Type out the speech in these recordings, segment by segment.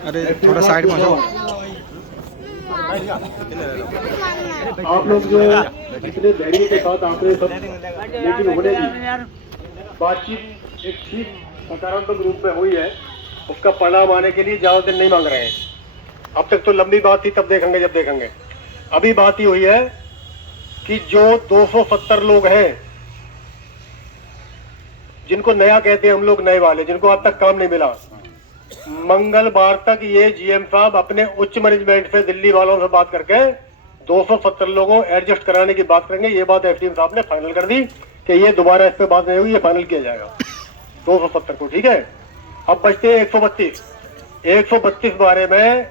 अरे थोड़ा साइड में हो। आप लोग जो इतने धैर्य के साथ आपने सब मीटिंग होने दी, बातचीत एक ठीक सकारात्मक रूप में हुई है, उसका परिणाम आने के लिए ज्यादा दिन नहीं मांग रहे हैं। अब तक तो लंबी बात थी, तब देखेंगे जब देखेंगे। अभी बात ही हुई है कि जो 270 लोग हैं जिनको नया कहते हैं हम लोग, नए वाले जिनको अब तक काम नहीं मिला, मंगलवार तक ये जीएम साहब अपने उच्च मैनेजमेंट से, दिल्ली वालों से बात करके 270 लोगों एडजस्ट कराने की बात करेंगे। ये बात एसडीएम साहब ने फाइनल कर दी कि ये दोबारा इस पे बात नहीं होगी, ये फाइनल किया जाएगा 270 को। ठीक है, अब बचते हैं 132। 132 बारे में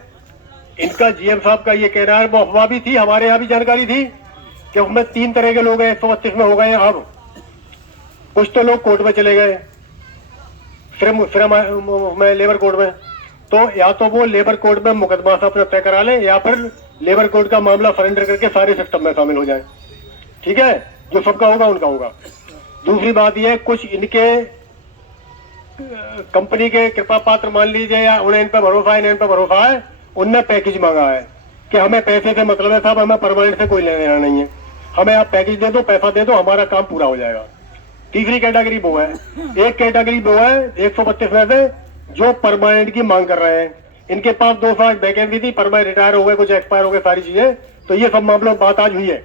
इनका जीएम साहब का ये कहना है, वो अफवाह भी थी, हमारे यहाँ भी जानकारी थी कि उसमें 3 तरह के लोग हैं 132 में हो गए हैं। अब कुछ तो लोग कोर्ट में चले गए, फिर में लेबर कोर्ट में, तो या तो वो लेबर कोर्ट में मुकदमा से अपना तय करा लें या फिर लेबर कोर्ट का मामला सरेंडर करके सारे सिस्टम में शामिल हो जाए। ठीक है, जो सबका होगा उनका होगा। दूसरी बात यह, कुछ इनके कंपनी के कृपा पात्र मान लीजिए, या उन्हें इन पर भरोसा है, इन पर भरोसा है, उनने पैकेज मांगा है कि हमें पैसे से मतलब है साहब, हमें परमानेंट से कोई लेना देना नहीं है, हमें आप पैकेज दे दो, पैसा दे दो, हमारा काम पूरा हो जाएगा। तीसरी कैटेगरी वो है। एक कैटेगरी वो है 132 में से जो परमानेंट की मांग कर रहे हैं। इनके पास 2 साल वैकेंसी थी, परमानेंट रिटायर हो गए, कुछ एक्सपायर हो गए, सारी चीजें। तो ये सब मामलों में बात आज हुई है।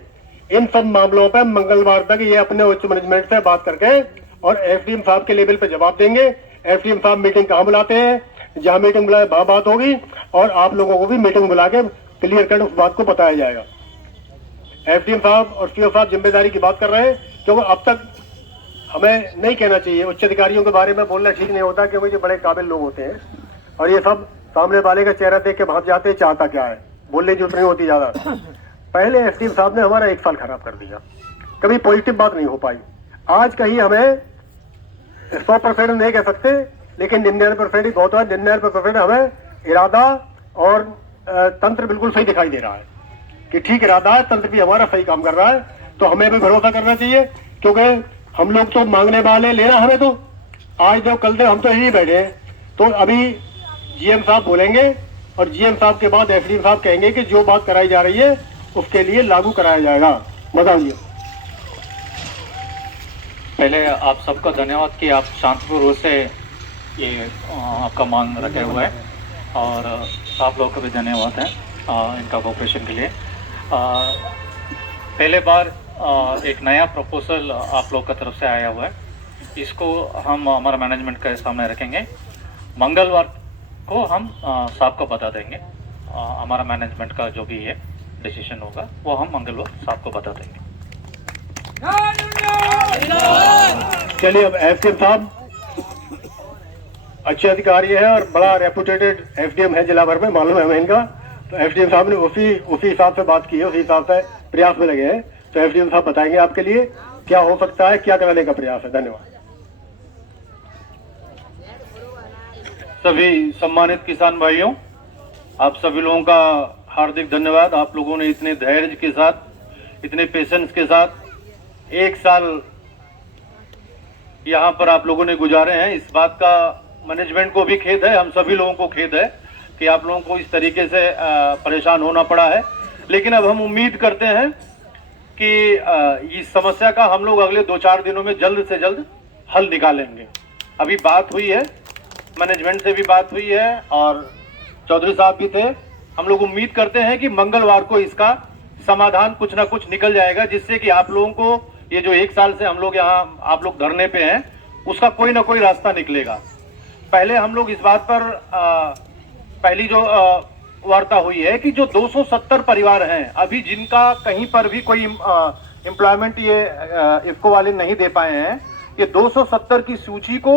इन सब मामलों पर मंगलवार तक ये अपने उच्च मैनेजमेंट से बात करके और एसडीएम साहब के लेवल पे जवाब देंगे। एसडीएम साहब मीटिंग कहाँ बुलाते हैं, जहां मीटिंग बुलाए वहां बात होगी, और आप लोगों को भी मीटिंग बुला के क्लियर कट उस बात को बताया जाएगा। एसडीएम साहब और सीओ साहब जिम्मेदारी की बात कर रहे हैं, क्योंकि अब तक हमें नहीं कहना चाहिए, उच्च अधिकारियों के बारे में बोलना ठीक नहीं होता, क्योंकि ये बड़े काबिल लोग होते हैं और ये सब सामने वाले का चेहरा देख के भाग जाते हैं, चाहता क्या है, बोलने की जरूरत नहीं होती ज्यादा। पहले एसडीएम साहब ने हमारा 1 साल खराब कर दिया, कभी पॉजिटिव बात नहीं हो पाई। आज कहीं हमें 100% नहीं कह सकते, लेकिन 99% ही बहुत है। 99% हमें इरादा और तंत्र बिल्कुल सही दिखाई दे रहा है कि ठीक इरादा है, तंत्र भी हमारा सही काम कर रहा है। तो हमें भी भरोसा करना चाहिए, क्योंकि हम लोग तो मांगने वाले, लेना हमें तो आज दो कल दो, हम तो यही बैठे हैं। तो अभी जीएम साहब बोलेंगे और जीएम साहब के बाद एसडीएम साहब कहेंगे कि जो बात कराई जा रही है उसके लिए लागू कराया जाएगा। बताइए। पहले आप सबका धन्यवाद कि आप शांतिपूर्वक से ये आपका मांग रखे हुए हैं, और आप लोगों को भी धन्यवाद है इनका कोऑपरेशन के लिए। पहले बार एक नया प्रपोजल आप लोग का तरफ से आया हुआ है, इसको हम हमारा मैनेजमेंट के सामने रखेंगे। मंगलवार को हम साहब को बता देंगे, हमारा मैनेजमेंट का जो भी है डिसीजन होगा वो हम मंगलवार साहब को बता देंगे। चलिए, अब एसडीएम साहब अच्छे अधिकारी है और बड़ा रेपुटेटेड एसडीएम है जिला भर में, मालूम है हमें इनका। तो एसडीएम साहब ने उसी हिसाब से बात की है, उसी हिसाब से प्रयास में लगे हैं। तो एसडीएम साहब बताएंगे आपके लिए क्या हो सकता है, क्या कराने का प्रयास है। धन्यवाद। सभी सम्मानित किसान भाइयों, आप सभी लोगों का हार्दिक धन्यवाद। आप लोगों ने इतने धैर्य के साथ, इतने पेशेंस के साथ 1 साल यहाँ पर आप लोगों ने गुजारे हैं। इस बात का मैनेजमेंट को भी खेद है, हम सभी लोगों को खेद है कि आप लोगों को इस तरीके से परेशान होना पड़ा है। लेकिन अब हम उम्मीद करते हैं कि इस समस्या का हम लोग अगले 2-4 दिनों में जल्द से जल्द हल निकालेंगे। अभी बात हुई है, मैनेजमेंट से भी बात हुई है और चौधरी साहब भी थे। हम लोग उम्मीद करते हैं कि मंगलवार को इसका समाधान कुछ ना कुछ निकल जाएगा, जिससे कि आप लोगों को ये जो 1 साल से हम लोग यहाँ आप लोग धरने पे हैं, उसका कोई ना कोई रास्ता निकलेगा। पहले हम लोग इस बात पर पहली जो वार्ता हुई है कि जो 270 परिवार हैं अभी, जिनका कहीं पर भी कोई एम्प्लॉयमेंट ये इफको वाले नहीं दे पाए हैं, ये 270 की सूची को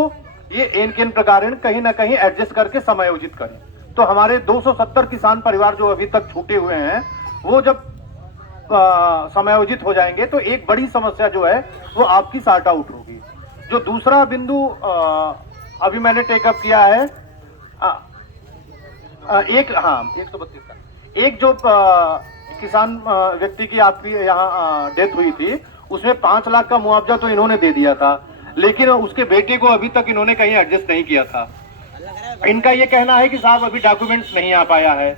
ये एन प्रकार कहीं ना कहीं एडजस्ट करके समायोजित करें। तो हमारे 270 किसान परिवार जो अभी तक छूटे हुए हैं, वो जब समायोजित हो जाएंगे तो एक बड़ी समस्या जो है वो आपकी सॉर्ट आउट होगी। जो दूसरा बिंदु अभी मैंने टेकअप किया है, 132 का एक जो किसान व्यक्ति की आपकी यहाँ डेथ हुई थी, उसमें 5 लाख का मुआवजा तो इन्होंने दे दिया था, लेकिन उसके बेटे को अभी तक इन्होंने कहीं एडजस्ट नहीं किया था। इनका ये कहना है कि साहब अभी डॉक्यूमेंट्स नहीं आ पाया है।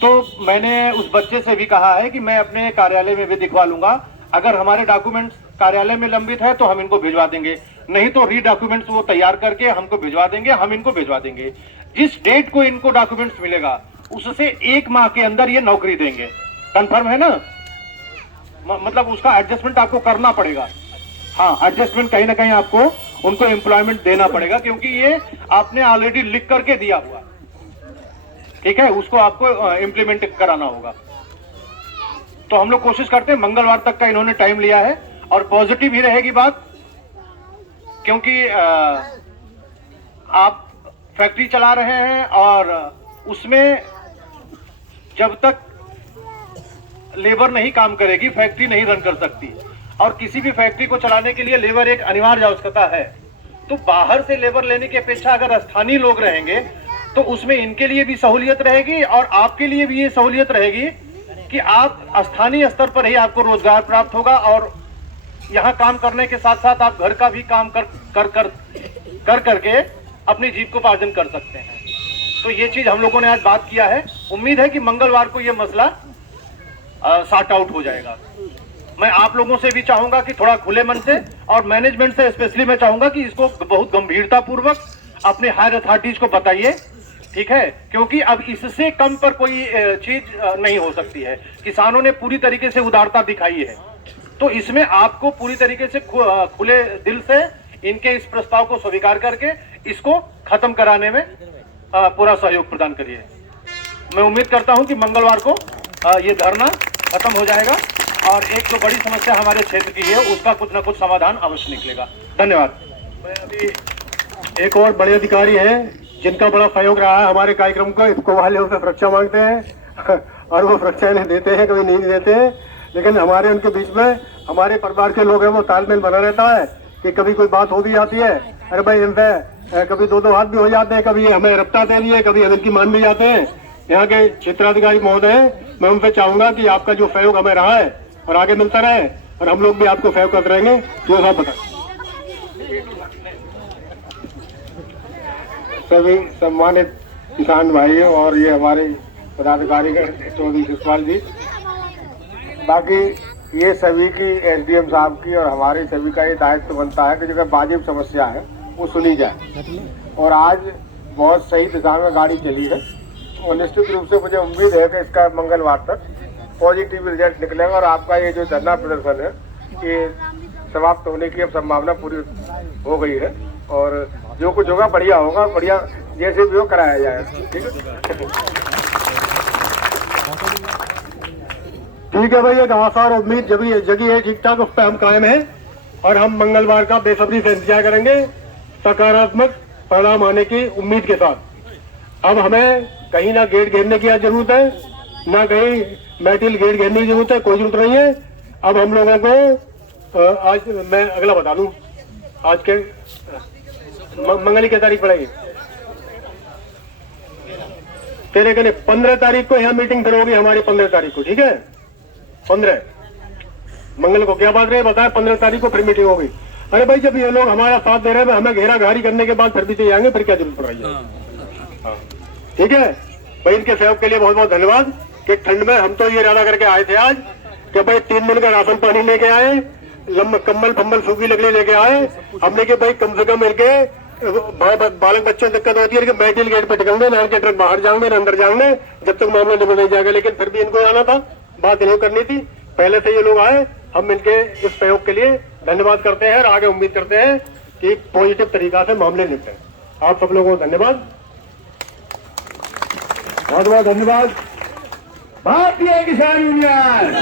तो मैंने उस बच्चे से भी कहा है कि मैं अपने कार्यालय में भी दिखवा लूंगा, अगर हमारे डॉक्यूमेंट्स कार्यालय में लंबित है तो हम इनको भिजवा देंगे, नहीं तो री डॉक्यूमेंट्स वो तैयार करके हमको भिजवा देंगे, हम इनको भिजवा देंगे। जिस डेट को इनको डॉक्यूमेंट्स मिलेगा उससे 1 माह के अंदर ये नौकरी देंगे। कंफर्म है ना? मतलब उसका एडजस्टमेंट आपको करना पड़ेगा। हाँ, एडजस्टमेंट कहीं ना कहीं आपको उनको एम्प्लॉयमेंट देना पड़ेगा, क्योंकि ये आपने ऑलरेडी लिख करके दिया हुआ, ठीक है, उसको आपको इम्प्लीमेंट कराना होगा। तो हम लोग कोशिश करते हैं, मंगलवार तक का इन्होंने टाइम लिया है और पॉजिटिव ही रहेगी बात, क्योंकि आप फैक्ट्री चला रहे हैं और उसमें जब तक लेबर नहीं काम करेगी फैक्ट्री नहीं रन कर सकती, और किसी भी फैक्ट्री को चलाने के लिए लेबर एक अनिवार्य आवश्यकता है। तो बाहर से लेबर लेने की अपेक्षा अगर स्थानीय लोग रहेंगे तो उसमें इनके लिए भी सहूलियत रहेगी और आपके लिए भी ये सहूलियत रहेगी कि आप स्थानीय स्तर पर ही आपको रोजगार प्राप्त होगा और यहाँ काम करने के साथ साथ आप घर का भी काम कर करके अपनी जीविकोपार्जन कर सकते हैं। तो ये चीज हम लोगों ने आज बात किया है। उम्मीद है कि मंगलवार को ये मसला सॉर्ट आउट हो जाएगा। मैं आप लोगों से भी चाहूंगा कि थोड़ा खुले मन से, और मैनेजमेंट से स्पेशली मैं चाहूंगा कि इसको बहुत गंभीरता पूर्वक अपने हायर अथॉरिटीज को बताइए, ठीक है, क्योंकि अब इससे कम पर कोई चीज नहीं हो सकती है। किसानों ने पूरी तरीके से उदारता दिखाई है, तो इसमें आपको पूरी तरीके से खुले दिल से इनके इस प्रस्ताव को स्वीकार करके इसको खत्म कराने में पूरा सहयोग प्रदान करिए। मैं उम्मीद करता हूं कि मंगलवार को ये धरना खत्म हो जाएगा और एक जो बड़ी समस्या हमारे क्षेत्र की है उसका कुछ न कुछ समाधान अवश्य निकलेगा। धन्यवाद। मैं अभी एक और बड़े अधिकारी हैं जिनका बड़ा सहयोग रहा है हमारे कार्यक्रम को, इसको वाले उनसे सुरक्षा मांगते हैं और वो सुरक्षा इन्हें देते हैं, कभी नहीं देते हैं, लेकिन हमारे उनके बीच में हमारे परिवार के लोग हैं वो तालमेल बना रहता है कि कभी कोई बात हो भी जाती है, अरे भाई इनसे कभी 2-2 हाथ भी हो जाते हैं, कभी हमें रफ्ता दे लिए, कभी इनकी मान भी जाते हैं। यहाँ के क्षेत्राधिकारी महोदय, मैं उनसे चाहूंगा कि आपका जो सहयोग हमें रहा है और आगे मिलता रहे और हम लोग भी आपको सहयोग करते रहेंगे। जो साहब बता सभी सम्मानित किसान भाइयों और ये हमारे पदाधिकारी चौधरी ससपाल जी, बाकी ये सभी की एसडीएम साहब की और हमारे सभी का ये दायित्व बनता है कि जो वाजिब समस्या है वो सुनी जाए। और आज बहुत सही दिशा में गाड़ी चली है और निश्चित रूप से मुझे उम्मीद है कि इसका मंगलवार तक पॉजिटिव रिजल्ट निकलेगा और आपका ये जो धरना प्रदर्शन है ये समाप्त होने की अब संभावना पूरी हो गई है और जो कुछ होगा बढ़िया होगा, बढ़िया जैसे भी हो कराया जाएगा। ठीक है भाई, एक आशा और उम्मीद जगी है ठीक ठाक, उस पर हम कायम हैं और हम मंगलवार का बेसब्री से इंतजार करेंगे सकारात्मक परिणाम आने की उम्मीद के साथ। अब हमें कहीं ना गेट घेरने की जरूरत है, ना कहीं मेटल गेट घेरने की जरूरत है, कोई जरूरत नहीं है। अब हम लोगों को आज मैं अगला बता दूं, आज के मंगली की तारीख पड़ेगी तेरे के लिए 15 तारीख को यहाँ मीटिंग फिर होगी हमारी, 15 तारीख को, ठीक है, 15 मंगल को क्या बात रहे बताए, 15 तारीख को फिर मीटिंग होगी। अरे भाई जब ये लोग हमारा साथ दे रहे हैं, हमें घेरा घारी करने के बाद फिर भी आएंगे, फिर क्या जरूरत पड़ रही है। हाँ ठीक है भाई, इनके सहयोग के लिए बहुत बहुत धन्यवाद। कि ठंड में हम तो ये इरादा करके आए थे आज कि भाई 3 दिन का राशन पानी लेके आए, कम्बल फम्बल सूखी लकड़ी लेके आए हमने, कि भाई कम से कम इनके बालक बच्चों दिक्कत होती है कि बैटल गेट पे टिकंगे ना, इनके ट्रक बाहर जाएंगे ना अंदर जाएंगे जब तक मामला निबड़ नहीं जाएगा। लेकिन फिर भी इनको आना था, बात इन्हें करनी थी, पहले से ये लोग आए। हम इनके इस सहयोग के लिए धन्यवाद करते हैं और आगे उम्मीद करते हैं कि पॉजिटिव तरीका से मामले निपटे। आप सब लोगों को धन्यवाद, बहुत बहुत धन्यवाद। भारतीय किसान यूनियन